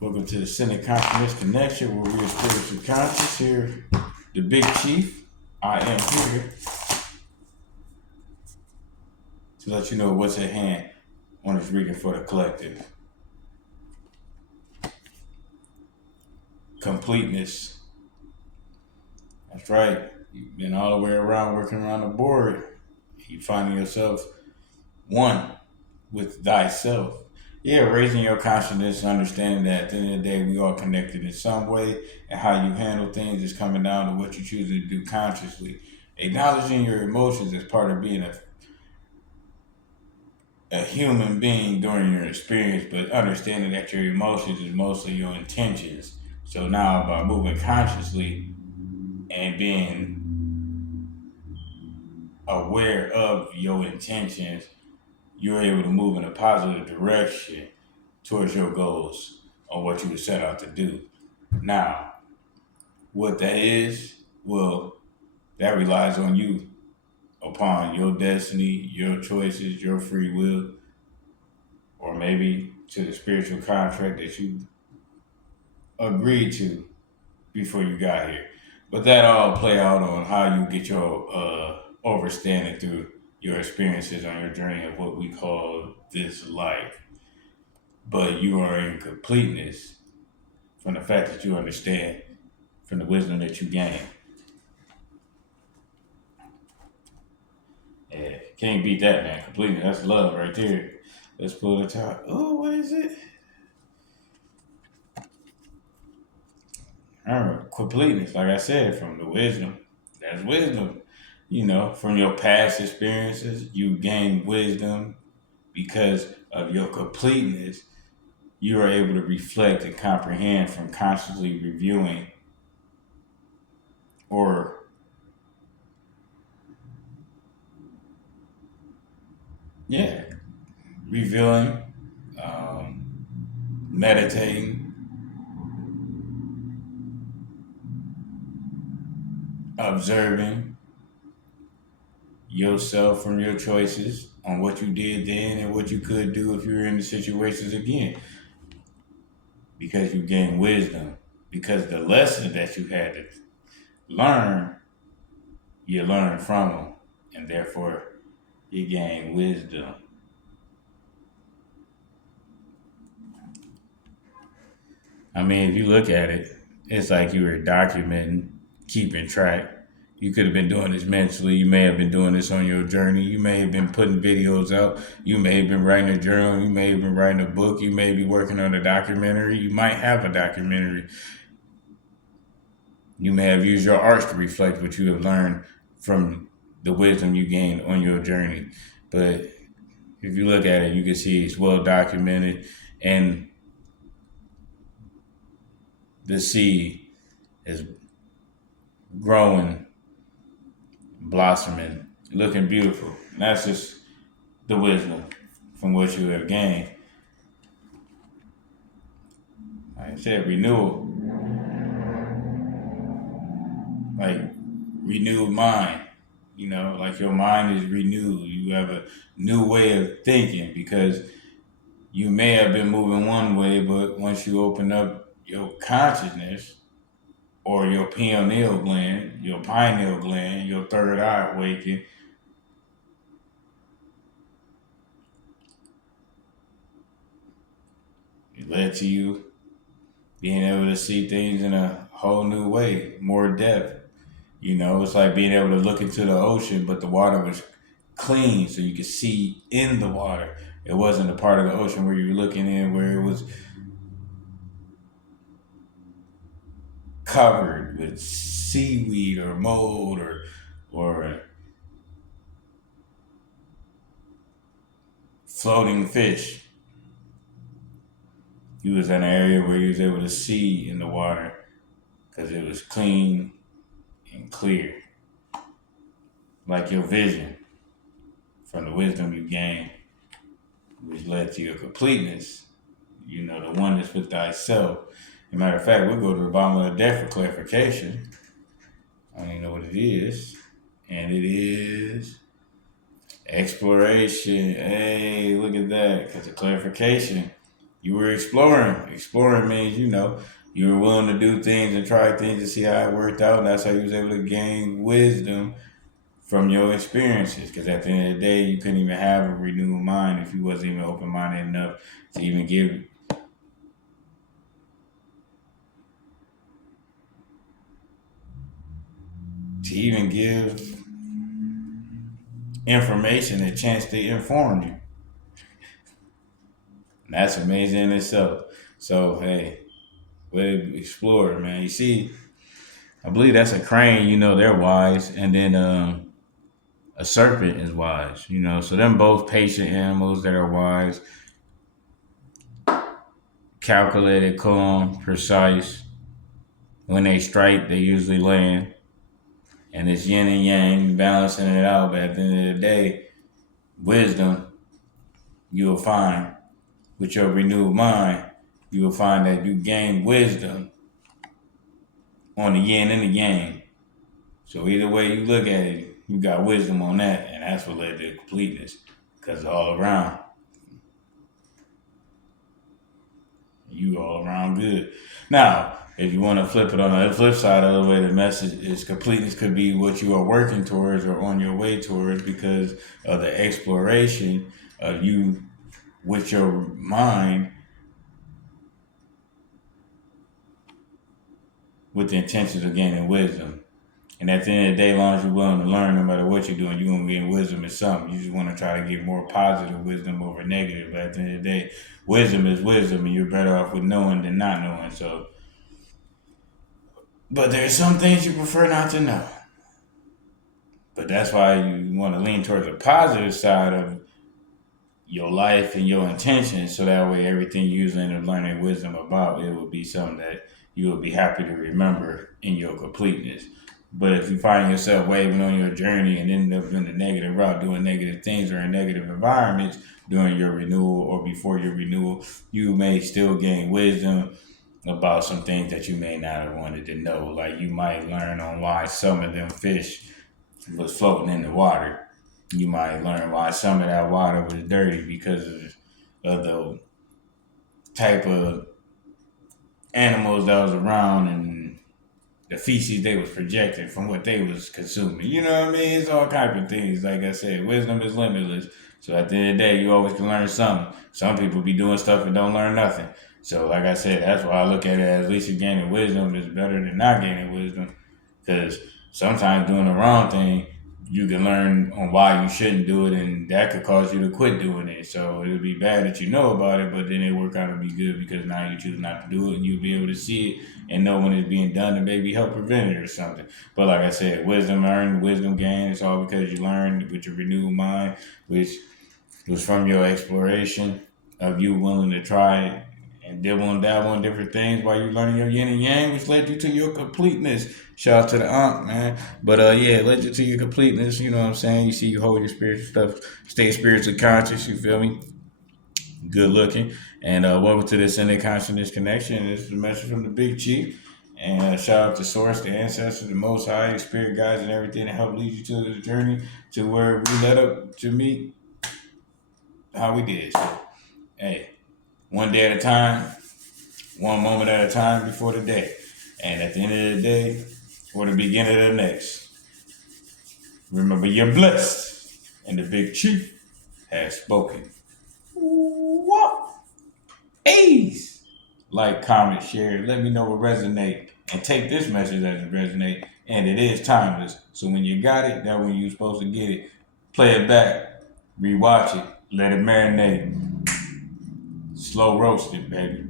Welcome to the Center Completeness Connection, where we are spiritual conscious. Here, the Big Chief. I am here to let you know what's at hand on this reading for the collective. Completeness. That's right. You've been all the way around working around the board. You finding yourself one with thyself. Yeah, raising your consciousness, understanding that at the end of the day, we all connected in some way, and how you handle things is coming down to what you choose to do consciously. Acknowledging your emotions is part of being a human being during your experience, but understanding that your emotions is mostly your intentions. So now, by moving consciously and being aware of your intentions, you're able to move in a positive direction towards your goals or what you set out to do. Now, what that is, well, that relies on you, upon your destiny, your choices, your free will, or maybe to the spiritual contract that you agreed to before you got here. But that all play out on how you get your overstanding through your experiences on your journey of what we call this life. But you are in completeness from the fact that you understand from the wisdom that you gain. Yeah, can't beat that, man. Completeness, that's love right there. Let's pull the top. Oh, what is it? Completeness, like I said, from the wisdom. That's wisdom. From your past experiences, you gain wisdom because of your completeness. You are able to reflect and comprehend from constantly reviewing or, yeah, revealing, meditating, observing yourself from your choices on what you did then and what you could do if you were in the situations again. Because you gain wisdom. Because the lesson that you had to learn, you learn from them. And therefore, you gain wisdom. I mean, if you look at it, it's like you were documenting, keeping track. You could have been doing this mentally. You may have been doing this on your journey. You may have been putting videos out. You may have been writing a journal. You may have been writing a book. You may be working on a documentary. You might have a documentary. You may have used your arts to reflect what you have learned from the wisdom you gained on your journey. But if you look at it, you can see it's well documented, and the seed is growing, blossoming, looking beautiful. And that's just the wisdom from what you have gained. Like I said, renewal, like renewed mind. Like your mind is renewed. You have a new way of thinking because you may have been moving one way, but once you open up your consciousness or your pineal gland, your third eye awaken, it led to you being able to see things in a whole new way, more depth. It's like being able to look into the ocean, but the water was clean, so you could see in the water. It wasn't a part of the ocean where you were looking in, where it was covered with seaweed or mold or floating fish. You was in an area where you was able to see in the water because it was clean and clear, like your vision from the wisdom you gained, which led to your completeness. The oneness with thyself. As a matter of fact, we'll go to the bottom of the deck for clarification. I don't even know what it is. And it is exploration. Hey, look at that. Because the clarification, You were exploring. Exploring means, you were willing to do things and try things to see how it worked out. And that's how you was able to gain wisdom from your experiences. Because at the end of the day, you couldn't even have a renewed mind if you wasn't even open minded enough to even give information a chance to inform you. And that's amazing in itself. So hey, we explore, man. You see, I believe that's a crane. They're wise, and then a serpent is wise. So them both patient animals that are wise, calculated, calm, precise. When they strike, they usually land, and it's yin and yang, balancing it out. But at the end of the day, wisdom you will find with your renewed mind. You will find that you gain wisdom on the yin and the yang. So either way you look at it, you got wisdom on that, and that's what led to completeness. Because all around, you all around good. Now, if you want to flip it on the flip side of the way, the message is completeness could be what you are working towards or on your way towards because of the exploration of you with your mind with the intentions of gaining wisdom. And at the end of the day, as long as you're willing to learn, no matter what you're doing, you're going to gain wisdom in something. You just want to try to get more positive wisdom over negative. But at the end of the day, wisdom is wisdom, and you're better off with knowing than not knowing. So, but there's some things you prefer not to know. But that's why you want to lean towards the positive side of your life and your intentions, so that way everything you're using and learning wisdom about it will be something that you will be happy to remember in your completeness. But if you find yourself waving on your journey and end up in the negative route, doing negative things or in negative environments during your renewal or before your renewal, you may still gain wisdom about some things that you may not have wanted to know. Like you might learn on why some of them fish was floating in the water. You might learn why some of that water was dirty because of the type of animals that was around and the feces they was projecting from what they was consuming. You know what I mean? It's all type of things. Like I said, wisdom is limitless. So at the end of the day, you always can learn something. Some people be doing stuff and don't learn nothing. So like I said, that's why I look at it as at least you're gaining wisdom is better than not gaining wisdom. Because sometimes doing the wrong thing, you can learn on why you shouldn't do it, and that could cause you to quit doing it. So it would be bad that you know about it, but then it work out to be good because now you choose not to do it, and you'll be able to see it and know when it's being done and maybe help prevent it or something. But like I said, wisdom earned, wisdom gained. It's all because you learned with your renewed mind, which was from your exploration of you willing to try it and dibble and dabble on different things while you're learning your yin and yang, which led you to your completeness. Shout out to the Ankh, man. But yeah, it led you to your completeness. You know what I'm saying? You see, you hold your spiritual stuff, stay spiritually conscious. You feel me? Good looking. And welcome to this Inner Consciousness Connection. This is a message from the Big Chief. And shout out to Source, the ancestors, the Most High, the spirit guides, and everything that helped lead you to the journey to where we led up to meet how we did. So, hey, one day at a time, one moment at a time before the day. And at the end of the day, or the beginning of the next, remember you're blessed. And the Big Chief has spoken. What? Ace. Like, comment, share. Let me know what resonate. And take this message as it resonate. And it is timeless. So when you got it, that when you're supposed to get it. Play it back. Rewatch it. Let it marinate. Slow roast it, baby.